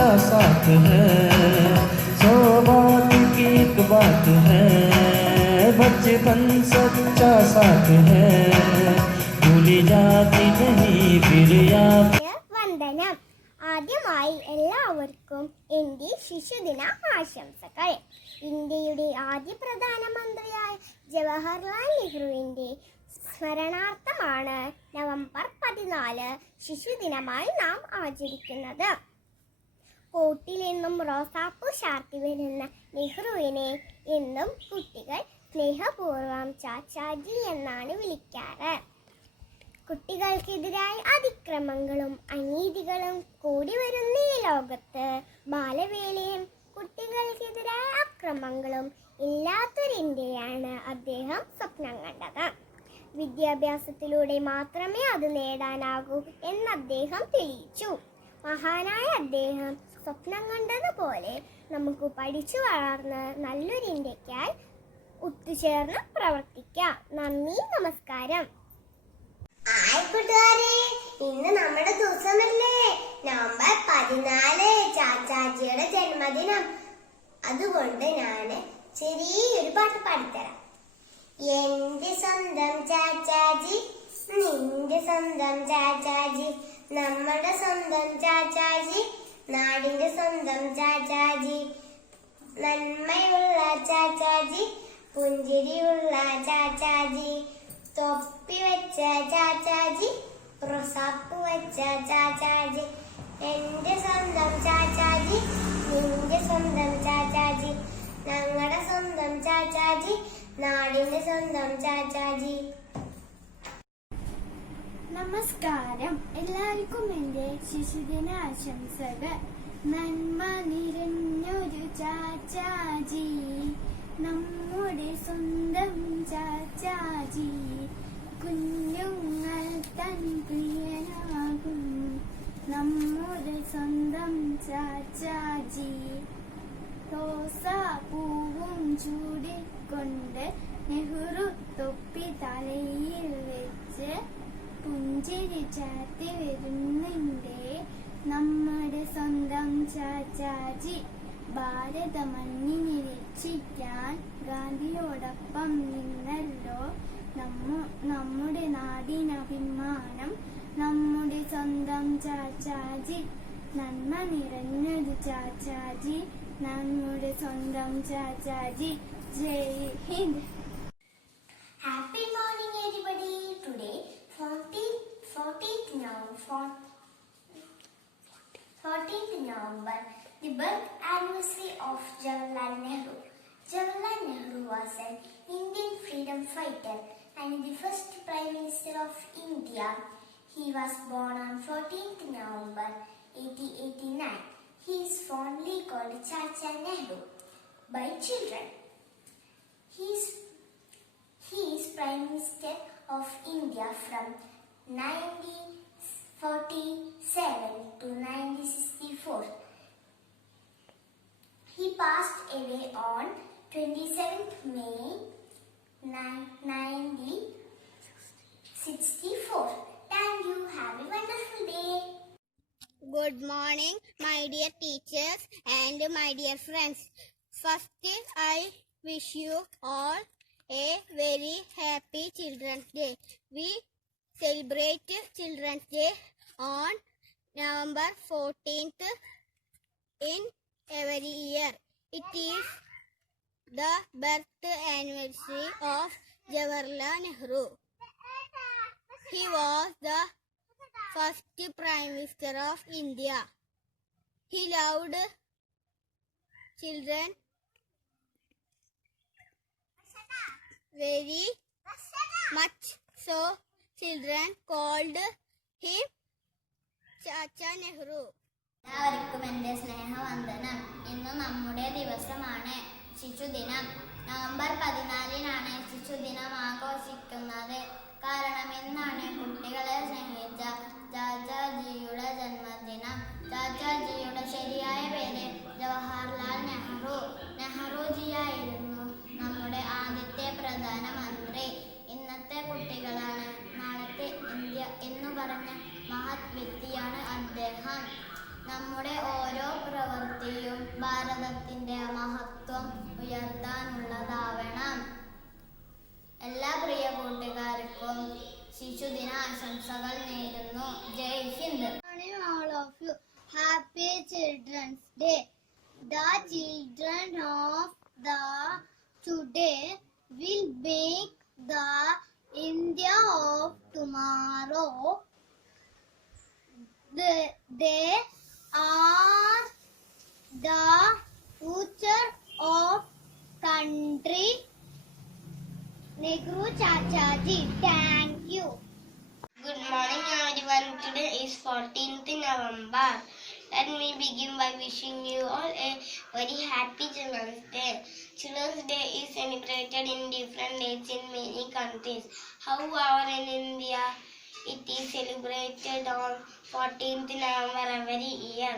सच्चा साथ है, सौ बात की एक बात है, बचपन सच्चा साथ है, भूली जाती नहीं फिर याद। വന്ദനം. ആദ്യമായി എല്ലാവർക്കും എൻ്റെ ശിശുദിന ആശംസകൾ. ഇന്ത്യയുടെ ആദ്യ പ്രധാനമന്ത്രിയായ ജവഹർലാൽ നെഹ്റുവിൻ്റെ സ്മരണാർത്ഥമാണ് നവംബർ 14 ശിശുദിനമായി നാം ആചരിക്കുന്നത്. കോട്ടിൽ നിന്നും റോസാപ്പൂ ചാർത്തി വരുന്ന നെഹ്റുവിനെ എന്നും കുട്ടികൾ സ്നേഹപൂർവ്വം ചാച്ചാജി എന്നാണ് വിളിക്കാറ്. കുട്ടികൾക്കെതിരായ അതിക്രമങ്ങളും അനീതികളും കൂടി വരുന്ന ഈ ലോകത്ത് ബാലവേലയും കുട്ടികൾക്കെതിരായ അക്രമങ്ങളും ഇല്ലാത്തൊരിന്ത്യയാണ് അദ്ദേഹം സ്വപ്നം കണ്ടത്. വിദ്യാഭ്യാസത്തിലൂടെ മാത്രമേ അത് നേടാനാകൂ എന്ന് അദ്ദേഹം തെളിയിച്ചു. മഹാനായ അദ്ദേഹം സ്വപ്നം കണ്ടതുപോലെ നമുക്ക് പഠിച്ചു വളർന്ന് നല്ലൊരു ഇന്ത്യക്കായി ഒത്തുചേർന്ന് പ്രവർത്തിക്കാം. നന്ദി, നമസ്കാരം. കൂട്ടുകാരെ, ഇന്ന് നമ്മുടെ ദിവസമല്ലേ, നവംബർ 14 ചാച്ചാജിയുടെ ജന്മദിനം. അതുകൊണ്ട് ഞാന് ചെറിയൊരു പാട്ട് പാടിത്തരാം. എന്റെ സ്വന്തം ചാച്ചാജി, നിന്റെ സ്വന്തം ചാച്ചാജി, നമ്മുടെ സ്വന്തം ചാച്ചാജി, നാടിന്റെ സ്വന്തം ചാച്ചാജി, നന്മയുള്ള ചാച്ചാജി, പുഞ്ചിരിയുള്ള ചാച്ചാജി, തൊപ്പി വെച്ച ചാച്ചാജി, റോസാപ്പൂ വെച്ച ചാച്ചാജി, എന്റെ സ്വന്തം ചാച്ചാജി, നിന്റെ സ്വന്തം ചാച്ചാജി, ഞങ്ങളുടെ സ്വന്തം ചാച്ചാജി, നാടിന്റെ സ്വന്തം ചാച്ചാജി. നമസ്കാരം. എല്ലാവർക്കും എൻ്റെ ശിശുദിന ആശംസകൾ. നന്മ നിറഞ്ഞൊരു ചാച്ചാജി, നമ്മുടെ സ്വന്തം ചാച്ചാജി, കുഞ്ഞുങ്ങൾ തൻ പ്രിയനാകും നമ്മുടെ സ്വന്തം ചാച്ചാജി. റോസാപ്പൂവും ചൂടിക്കൊണ്ട് നെഹ്റു തൊപ്പി തലയിൽ വെച്ച് പുഞ്ചിരി ചാത്തി വരുന്നുണ്ടേ നമ്മുടെ സ്വന്തം ചാച്ചാജി. ഭാരത മണ്ണിനെ രക്ഷിക്കാൻ ഗാന്ധിയോടൊപ്പം നിന്നല്ലോ നമ്മുടെ നാടിനഭിമാനം, നമ്മുടെ സ്വന്തം ചാച്ചാജി. നന്മ നിറഞ്ഞൊരു ചാച്ചാജി, നമ്മുടെ സ്വന്തം ചാച്ചാജി. ജയ് Hind. Happy morning everybody. Today 14th November, the birth anniversary of Jawaharlal Nehru. Jawaharlal Nehru was an Indian freedom fighter and the first Prime Minister of India. He was born on 14th November 1889. He is fondly called Chacha Nehru by children. He is Prime Minister of India from 1947 to 1964. He passed away on 27th May 1964. Thank you. Have a wonderful day. Good morning, my dear teachers and my dear friends. First, I wish you all a very happy Children's Day. We celebrate Children's Day on November 14th in every year. It is the birth anniversary of Jawaharlal Nehru. He was the first Prime Minister of India. He loved children very much, so children called him Chacha Nehru. എല്ലാവർക്കും എൻ്റെ സ്നേഹവന്ദനം. ഇന്ന് നമ്മുടെ ദിവസമാണ് ശിശുദിനം. November 14 ശിശുദിനം ആഘോഷിക്കുന്നത്. കാരണം ഇന്നാണ് കുട്ടികളെ സ്നേഹിച്ച ചാച്ചാജിയുടെ ജന്മദിനം. ചാച്ചാജിയുടെ ശരിയായ പേര് ജവഹർലാൽ നെഹ്റു. നെഹ്റുജിയായിരുന്നു നമ്മുടെ ആദ്യത്തെ പ്രധാനമന്ത്രി. ഇന്നത്തെ കുട്ടികളാണ് നാളത്തെ ഇന്ത്യ എന്നു പറഞ്ഞ മഹത് വ്യക്തിയാണ് അദ്ദേഹം. നമ്മുടെ ഓരോ ഭാരതത്തിന്റെ മഹത്വം ഉയർത്താനുള്ളതാവണം. എല്ലാ പ്രിയ കൂട്ടുകാർക്കും ശിശുദിന ആശംസകൾ നേരുന്നു. ജയ് Hind. All of you, happy Children's Day. The children of the today will make the India of tomorrow. They are the future of country. Nehru Chachaji, thank you. Good morning everyone. Today is 14th November. Let me begin by wishing you all a very happy Children's Day. Children's Day is celebrated in different dates in many countries. However, in India, it is celebrated on 14th November every year.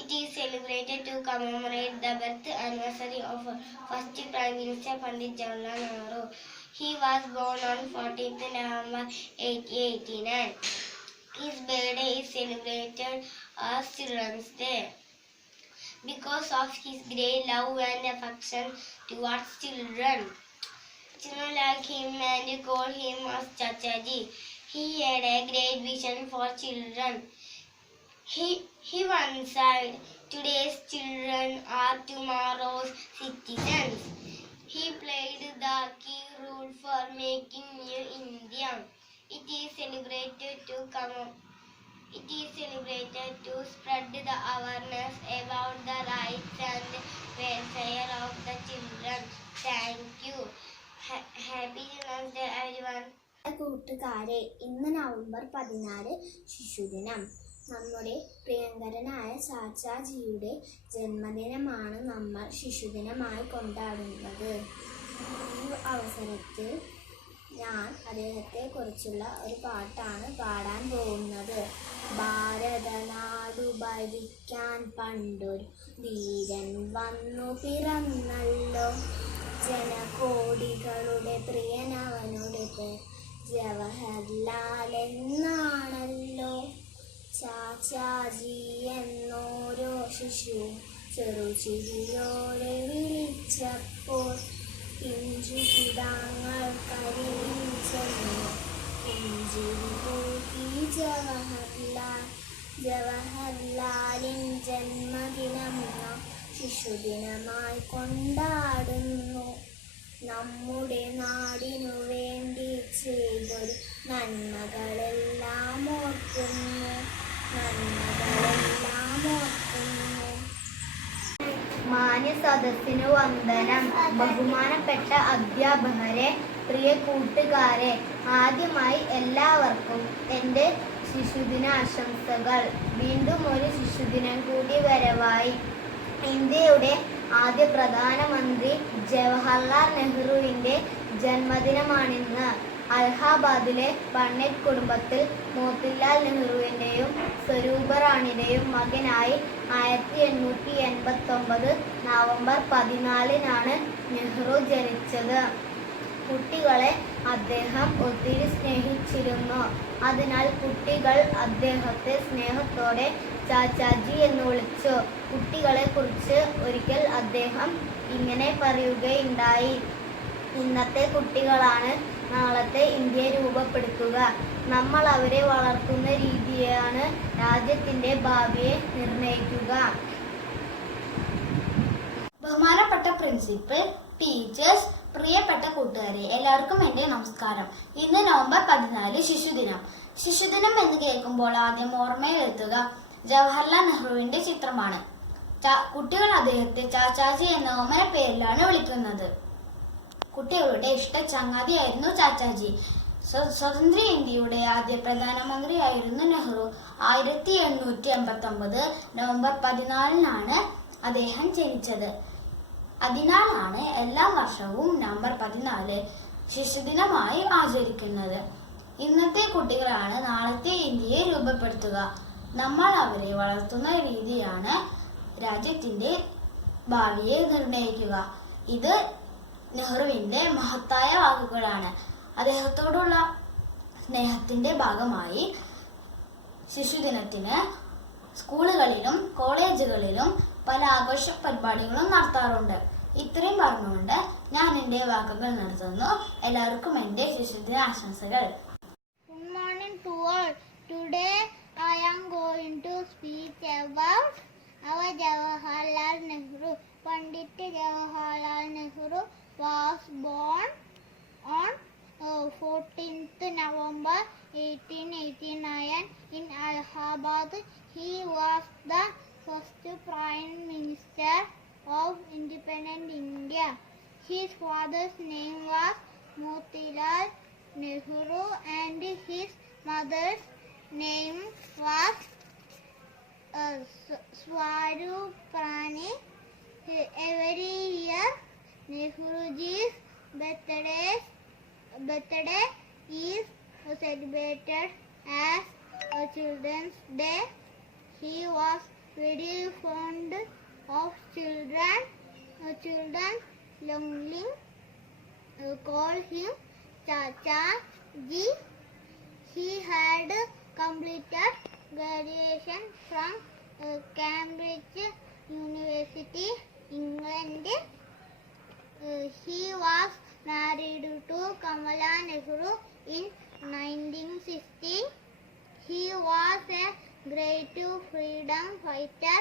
It is celebrated to commemorate the birth anniversary of first Prime Minister Pandit Jawaharlal Nehru. He was born on 14th November 1889. His birthday is celebrated as Children's Day because of his great love and affection towards children. Children like him and call him as Chachaji. He had a great vision for children. He once said, "Today's children are tomorrow's citizens." He played the key role for making new India. It is celebrated to spread the awareness about the rights and welfare of the children. Thank you. Happy Children's Day, everyone. കൂട്ടുകാരെ, ഇന്ന് November 14 ശിശുദിനം. നമ്മുടെ പ്രിയങ്കരനായ ചാച്ചാജിയുടെ ജന്മദിനമാണ് നമ്മൾ ശിശുദിനമായി കൊണ്ടാടുന്നത്. ഈ അവസരത്തിൽ ഞാൻ അദ്ദേഹത്തെ കുറിച്ചുള്ള ഒരു പാട്ടാണ് പാടാൻ പോകുന്നത്. ഭാരതനാടു ഭരിക്കാൻ പണ്ടൊരു ധീരൻ വന്നു പിറന്നല്ലോ, ജനകോടികളുടെ പ്രിയനവനുടെ പേർ ജവഹർലാൽ എന്നാണല്ലോ. ചാച്ചാജി എന്നോരോ ശിശു ചെറുചിരിയോടെ വിളിച്ചപ്പോൾ പിഞ്ചു കിടാങ്ങൾ കരയിച്ചെന്നു പുഞ്ചിരി പൂക്കി ജവഹർലാൽ. ജവഹർലാലിൻ ജന്മദിനം നാം ശിശുദിനമായി കൊണ്ടാടുന്നു. നമ്മുടെ നാടിനു വേണ്ടി ചെയ്തൊരു നന്മകളെല്ലാം ഓർക്കുന്നു. മാന്യ സദസ്സിനു വന്ദനം. ബഹുമാനപ്പെട്ട അധ്യാപകരെ, പ്രിയ കൂട്ടുകാരെ, ആദ്യമായി എല്ലാവർക്കും എൻ്റെ ശിശുദിന ആശംസകൾ. വീണ്ടും ഒരു ശിശുദിനം കൂടി വരവായി. ഇന്ത്യയുടെ ആദ്യ പ്രധാനമന്ത്രി ജവഹർലാൽ നെഹ്റുവിൻ്റെ ജന്മദിനമാണിന്ന്. അലഹാബാദിലെ പണ്ഡിറ്റ് കുടുംബത്തിൽ മോത്തിലാൽ നെഹ്റുവിൻ്റെയും സ്വരൂപ റാണിയുടെയും മകനായി 1889 നവംബർ 14 നെഹ്റു ജനിച്ചത്. കുട്ടികളെ അദ്ദേഹം ഒത്തിരി സ്നേഹിച്ചിരുന്നു. അതിനാൽ കുട്ടികൾ അദ്ദേഹത്തെ സ്നേഹത്തോടെ ചാച്ചാജി എന്ന് വിളിച്ചു. കുട്ടികളെ കുറിച്ച് ഒരിക്കൽ അദ്ദേഹം ഇങ്ങനെ പറയുകയുണ്ടായി: ഇന്നത്തെ കുട്ടികളാണ് നാളത്തെ ഇന്ത്യയെ രൂപപ്പെടുത്തുക. നമ്മൾ അവരെ വളർത്തുന്ന രീതിയാണ് രാജ്യത്തിന്റെ ഭാവിയെ നിർണയിക്കുക. ബഹുമാനപ്പെട്ട പ്രിൻസിപ്പൽ, ടീച്ചേഴ്സ്, പ്രിയപ്പെട്ട കൂട്ടുകാരെ, എല്ലാവർക്കും എൻ്റെ നമസ്കാരം. ഇന്ന് നവംബർ 14 ശിശുദിനം. ശിശുദിനം എന്ന് കേൾക്കുമ്പോൾ ആദ്യം ഓർമ്മയിലെത്തുക ജവഹർലാൽ നെഹ്റുവിന്റെ ചിത്രമാണ്. കുട്ടികൾ അദ്ദേഹത്തെ ചാച്ചാജി എന്ന ഓമന പേരിലാണ് വിളിക്കുന്നത്. കുട്ടികളുടെ ഇഷ്ട ചങ്ങാതിയായിരുന്നു ചാച്ചാജി. സ്വതന്ത്ര ഇന്ത്യയുടെ ആദ്യ പ്രധാനമന്ത്രിയായിരുന്നു നെഹ്റു. 1889 നവംബർ 14 അദ്ദേഹം ജനിച്ചത്. അതിനാലാണ് എല്ലാ വർഷവും നവംബർ 14 ശിശുദിനമായി ആചരിക്കുന്നത്. ഇന്നത്തെ കുട്ടികളാണ് നാളത്തെ ഇന്ത്യയെ രൂപപ്പെടുത്തുക. നമ്മൾ അവരെ വളർത്തുന്ന രീതിയാണ് രാജ്യത്തിന്റെ ഭാവിയെ നിർണയിക്കുക. ഇത് നെഹ്റുവിന്റെ മഹത്തായ വാക്കുകളാണ്. അദ്ദേഹത്തോടുള്ള സ്നേഹത്തിന്റെ ഭാഗമായി ശിശുദിനത്തിന് സ്കൂളുകളിലും കോളേജുകളിലും പല ആഘോഷ പരിപാടികളും നടത്താറുണ്ട്. ഇത്രയും പറഞ്ഞുകൊണ്ട് ഞാൻ എൻ്റെ വാക്കുകൾ നിർത്തുന്നു. എല്ലാവർക്കും എൻ്റെ ശിശുദിന ആശംസകൾ. Good morning to all. Today I am going to speak about our Jawaharlal Nehru. Pandit Jawaharlal Nehru was born on 14th November 1889 in Allahabad. He was the first Prime Minister of independent India. His father's name was Motilal Nehru and his mother's name was Swaruprani. Every year, Nehruji's birthday is celebrated as a Children's Day. He was very fond of children. Children longingly call him Chacha Ji. He had completed graduation from Cambridge University, England. He was married to Kamala Nehru in 1960. He was a great freedom fighter.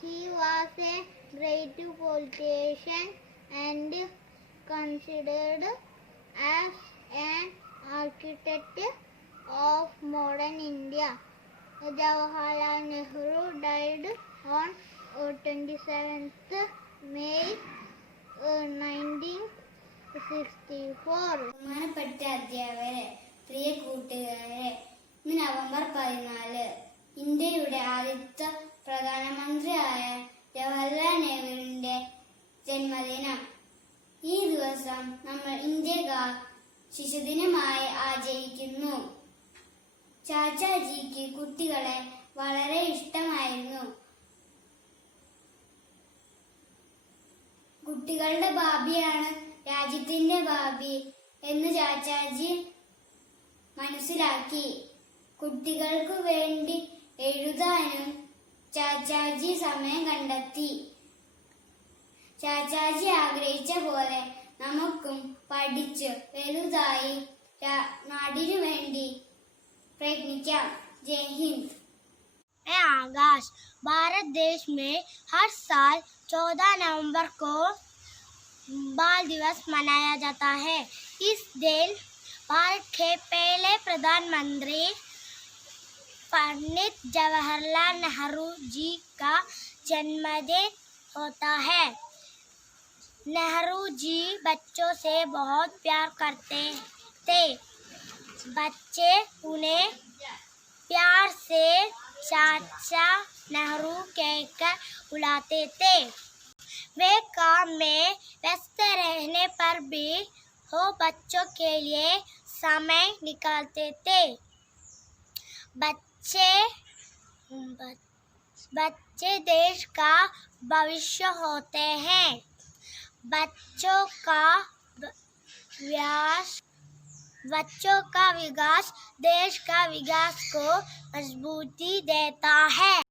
He was a great politician and considered as an architect of modern India. Jawaharlal Nehru died on 27th May 1964. ബഹുമാനപ്പെട്ട അധ്യാപകരെ, പ്രിയ കൂട്ടുകാരെ, ഇന്ന് November 14 ഇന്ത്യയുടെ ആദ്യത്തെ പ്രധാനമന്ത്രിയായ ജവഹർലാൽ നെഹ്റുവിന്റെ ജന്മദിനം. ഈ ദിവസം നമ്മൾ ഇന്ത്യക്കാർ ശിശുദിനമായി ആചരിക്കുന്നു. ചാച്ചാജിക്ക് കുട്ടികളെ വളരെ ഇഷ്ടമായിരുന്നു. കുട്ടികളുടെ ഭാവിയാണ് രാജ്യത്തിന്റെ ഭാവി എന്ന് ചാച്ചാജി മനസ്സിലാക്കി. കുട്ടികൾക്കു വേണ്ടി എഴുതാനും ചാച്ചാജി സമയം കണ്ടെത്തി. ചാച്ചാജി ആഗ്രഹിച്ച പോലെ നമുക്കും പഠിച്ച് വലുതായി നാടിനു വേണ്ടി प्रयत्निക്കാം. जय हिंद. मैं आकाश। भारत देश में हर साल 14 नवंबर को बाल दिवस मनाया जाता है। इस दिन भारत के पहले प्रधानमंत्री पंडित जवाहरलाल नेहरू जी का जन्मदिन होता है। नेहरू जी बच्चों से बहुत प्यार करते थे। बच्चे उन्हें प्यार से चाचा नेहरू कहकर बुलाते थे। वे काम में व्यस्त रहने पर भी वो बच्चों के लिए समय निकालते थे। बच्चे देश का भविष्य होते हैं। बच्चों का विकास देश का विकास को मजबूती देता है।